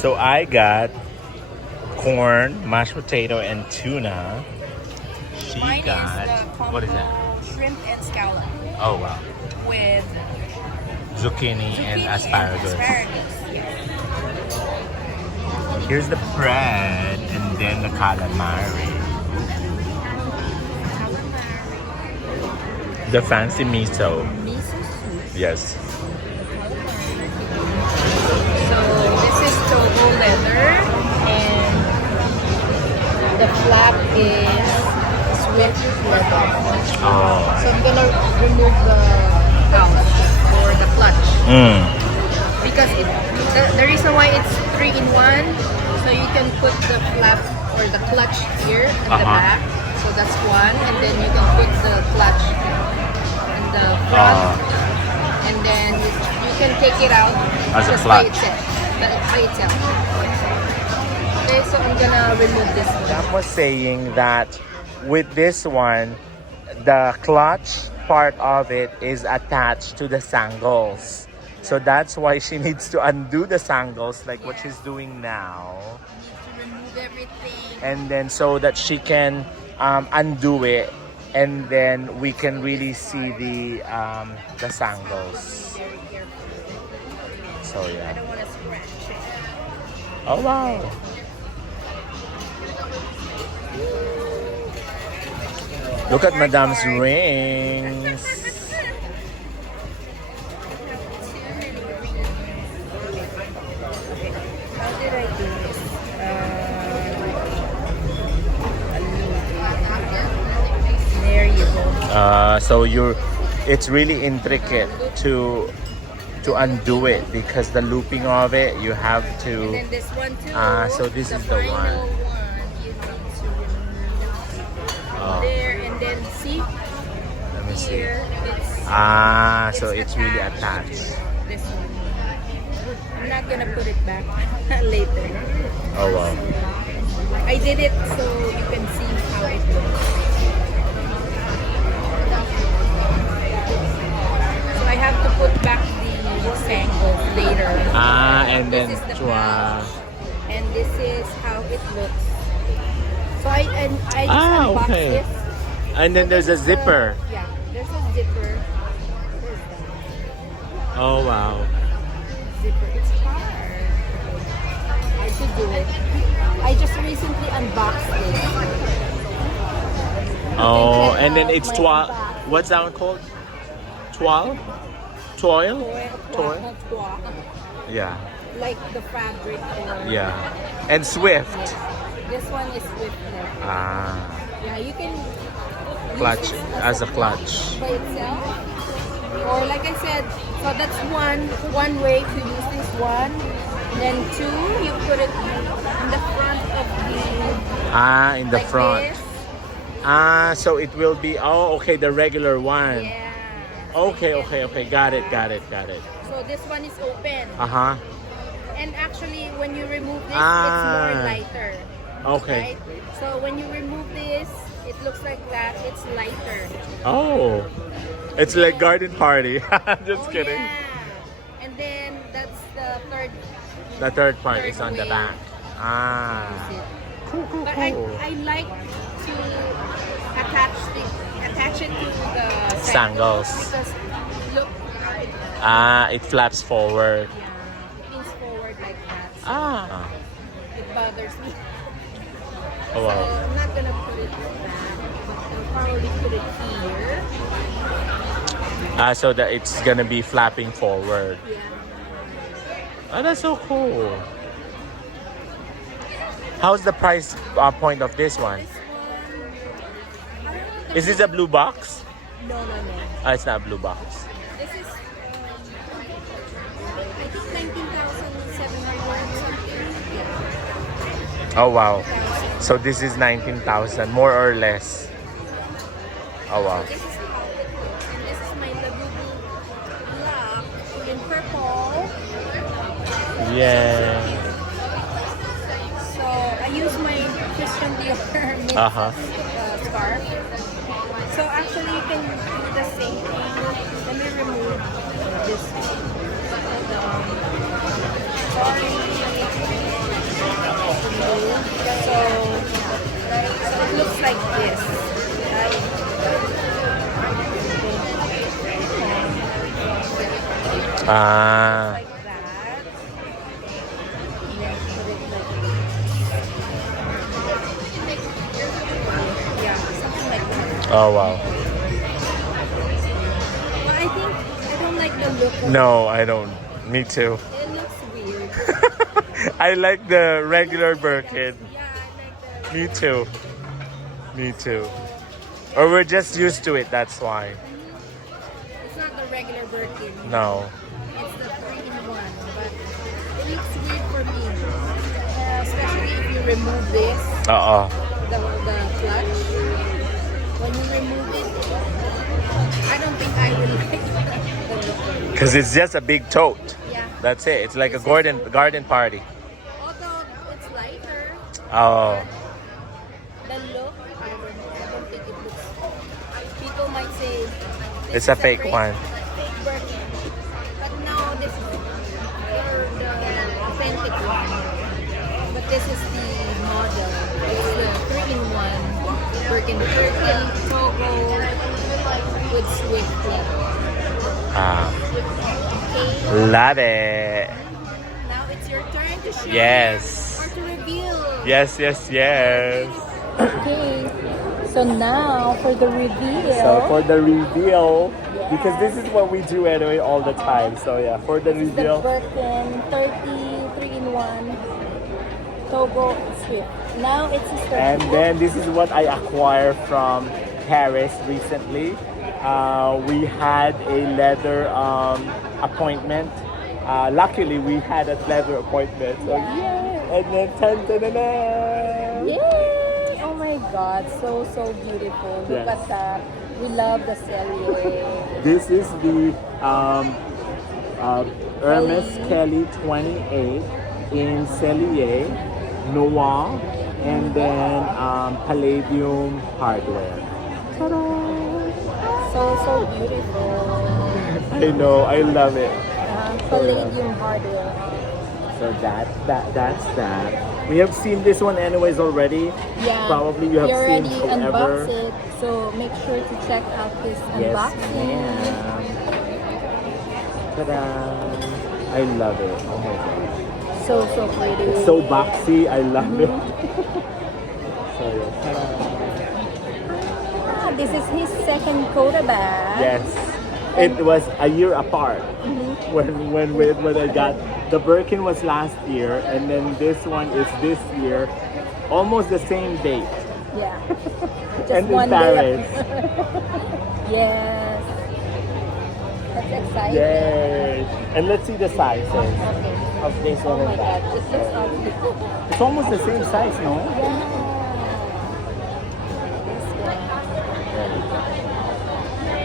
So I got corn, mashed potato, and tuna. She Mine got, is the combo what is that? shrimp and scallop Oh wow. with Zucchini and asparagus. Yes. Here's the bread and then the calamari. The fancy miso. Miso soup. Yes. So this is Togo leather and the flap is Swift leather. Oh. So I'm gonna remove the pouch or the clutch because the reason why it's 3-in-1, so you can put the flap or the clutch here at the back. So that's one, and then you can put the clutch in the front, and then you can take it out as a just clutch. by itself. Okay, so I'm gonna remove this one. Madam was saying that with this one, the clutch part of it is attached to the sangles. So that's why she needs to undo the sangles like what she's doing now. To remove everything. And then so that she can undo it, and then we can really see the sangles. Very careful. So I yeah. don't want to scratch it. Oh wow. Look at Madam's rings. How did I do this? There you go. So it's really intricate to undo it because the looping of it you have And to. then this one too. So this is the final one. You need to remove there, and then see Let me see. here. So it's really attached. This one. I'm not gonna put it back later. Oh wow. I did it so you can see how it looks. So I have to put back the sangles later. And then This is the pouch, and this is how it looks. So I just unboxed okay. this. And then there's a This is zipper. Yeah, there's a zipper. Where's that? Oh wow. Zipper. It's hard. I should do it. I just recently unboxed this. Oh, and then it's My 12. back. What's that one called? 12? Toil? Toil? Yeah. Like the fabric or Yeah. And Swift. This one is with yeah, you can use Clutch this as a clutch. by itself. Or like I said, so that's one way to use this one. Then two, you put it in the front of the In the like front. this. So it will be, okay, the regular one. Yeah. Okay. Got it. So this one is open. Uh-huh. And actually when you remove this, it's more lighter. Okay. Right? So when you remove this, it looks like that. It's lighter. Oh. It's like garden party. Just kidding. Yeah. And then that's the third. The third part is Third on the way. back. Cool. But I like to attach it to the Sangles. because look, It flaps forward. yeah, it leans forward like that. So it bothers me. Oh So wow. I'm not gonna put it like that. I'll probably put it here. So that it's gonna be flapping forward. Yeah. Oh, that's so cool. How's the price point of this one? This one, I don't know. Is this a blue box? No. It's not a blue box. This is I think 19,700 something. Yeah. Oh wow. So this is 19,000, more or less. Oh wow. This is how it looks. And this is my Labubu black in purple. Yeah. So I use my Christian Dior mint scarf. So actually you can do the same thing. Let me remove this. Sorry. it looks like this. Ah. Like that. And then put it like yeah, something like that. Oh wow. But I think I don't like the look of No, I don't. Me too. it. It looks weird. I like the regular Birkin. Yeah, I like the Me too. Me too. Or we're just used to it, that's why. it's not the regular Birkin. No. It's the 3-in-1, but it looks weird for me. Especially if you remove this, Uh-oh. the clutch. When you remove it, I don't think I will like the look. Because it's just a big tote. Yeah. That's it. It's like a garden party. Although it's lighter, Oh. the look, I don't think it looks. People might say It's this a is fake one. fake Birkin. But no, this is the authentic one. But this is the model. It's the 3-in-1 Birkin Togo with Swift leather. Ah. Okay. Love it. Now it's your turn to share. Yes. Or to reveal. Yes, yes, yes. Okay. So now for the reveal. So for the reveal, because this is what we do anyway all the time. So yeah, for the This is the reveal. Birkin 3-in-1 Togo Swift. Now it's his turn. And then this is what I acquired from Paris recently. We had a leather appointment. Luckily, we had a leather appointment. So yeah, and then Yay! Oh my God, so beautiful. Look Yes. at that. We love the Cellier. this is the Hermes Kelly 28 in Cellier, Noir, and then Palladium hardware. So beautiful. I know, I love it. Palladium hardware. So that's that. We have seen this one anyways already. Yeah. Probably you have we already seen forever. unboxed it, so make sure to check out this Yes, unboxing. ma'am. Ta-da! I love it. Oh my god. So pretty. It's so boxy. I love it. So yeah. Ta-da. This is his second Coda bag. Yes. It was a year apart when I got the Birkin was last year and then this one is this year, almost the same date. Yeah. Just And in one Paris. day. Yes. That's exciting. Yay! And let's see the sizes Okay. of this Oh one my and God. that. It looks ugly. It's almost the same size, no? Yeah.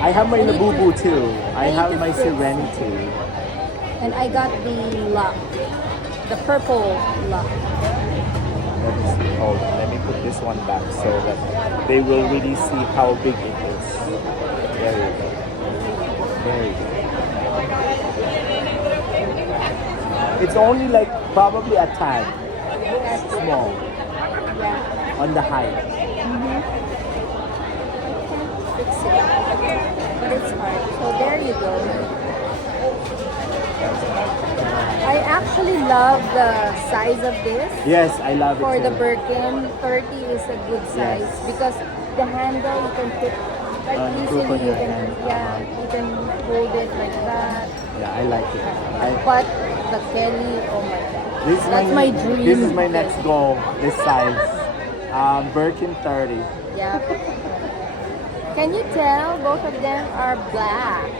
I have my I need Labubu to- too. I I need have to my fix- Serenity. And I got the lock. The purple lock. Let me put this one back so that they will really see how big it is. There you go. There you go. It's only like probably a tad small Yeah. on the height. Fix it. But it's hard. So there you go. I actually love the size of this. Yes, I love For it the too. Birkin, 30 is a good size Yes. because the handle you can put like On easily. on You your can hand. you can hold it like that. Yeah, I like it. But the Kelly, oh my God, This is that's my dream. This is my next goal. This size, Birkin 30. Yeah. Can you tell both of them are black?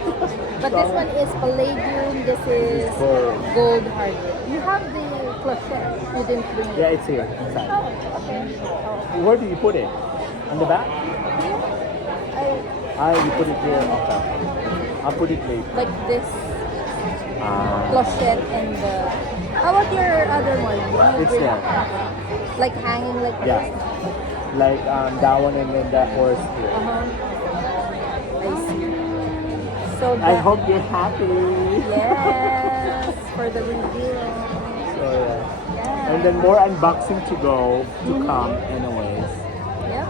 But this one is palladium. This is gold. gold hardware. You have the clochette. You didn't bring it. Yeah, it's here inside. Oh, okay. Oh. Where do you put it? On the back? You put it here. Okay. I'll put it later. Like this Ah. clochette and the. How about your other one? You It's bring- there. Like hanging like Yeah. this. Like that one and then the horse here. I see. So I that, hope you're happy. yes, for the reveal. So yeah. Yeah. And then more unboxing to go to come anyways. Yep.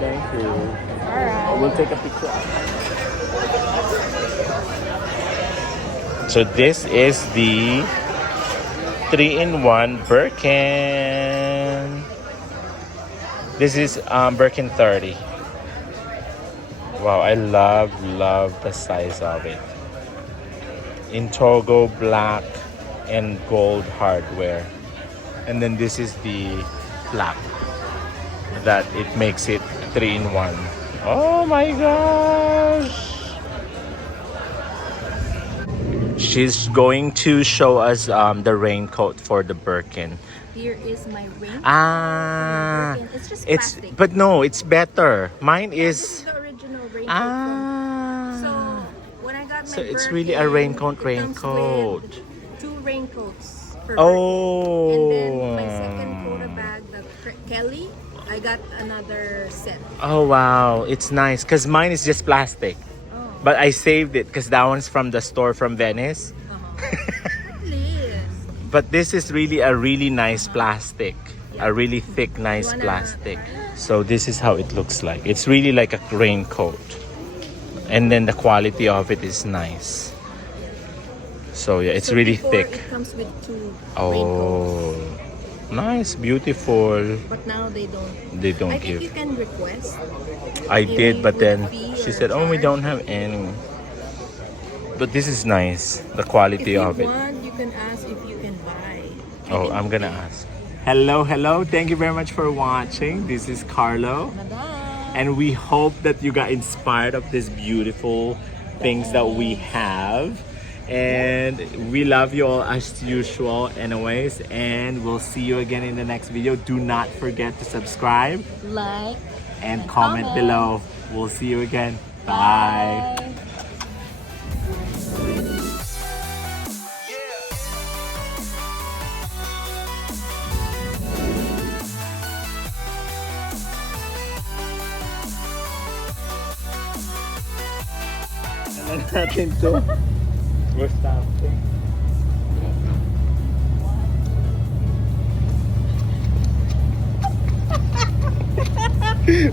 Thank you. Alright. We'll take a picture. So this is the 3-in-1 Birkin. This is Birkin 30. Wow, I love the size of it. In Togo, black and gold hardware. And then this is the flap that it makes it 3-in-1. Oh my gosh! She's going to show us the raincoat for the Birkin. Here is my raincoat. Ah, It's just it's plastic. but no, it's better. Mine This is is the original raincoat. ah. So when I got my So it's Birkin, really a raincoat. it comes with 2 raincoats per Birkin. Oh. And then my second Coda bag, the Kelly, I got another set. Oh wow, it's nice because mine is just plastic. Oh. But I saved it because that one's from the store from Venice. Really? But this is really a really nice plastic. A really thick, nice wanna plastic. try? So this is how it looks like. It's really like a raincoat. And then the quality of it is nice. So yeah, it's So really before, thick. It comes with 2 raincoats. Oh, nice, beautiful. But now they don't. They don't I think give. you can request. I did, but with a then fee she or said, "Oh, we charge. don't have any." But this is nice, the If quality you of it. want, you can ask if you can buy. Oh, I'm gonna ask. Hello. Thank you very much for watching. This is Carlo, Madam. and we hope that you got inspired of these beautiful things that we have. And we love you all as usual anyways, and we'll see you again in the next video. Do not forget to subscribe Like and comment below. We'll see you again. Bye. Ano natin to? We're stopping.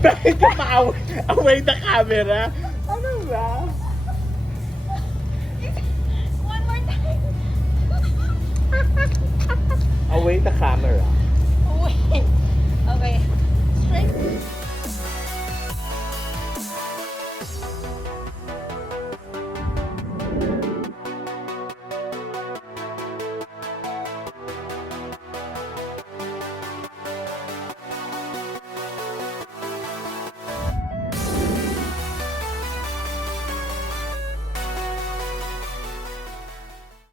Bakit ka pa-away the camera? Ano ba? One more time. Away the camera. Wait. Okay. Straight.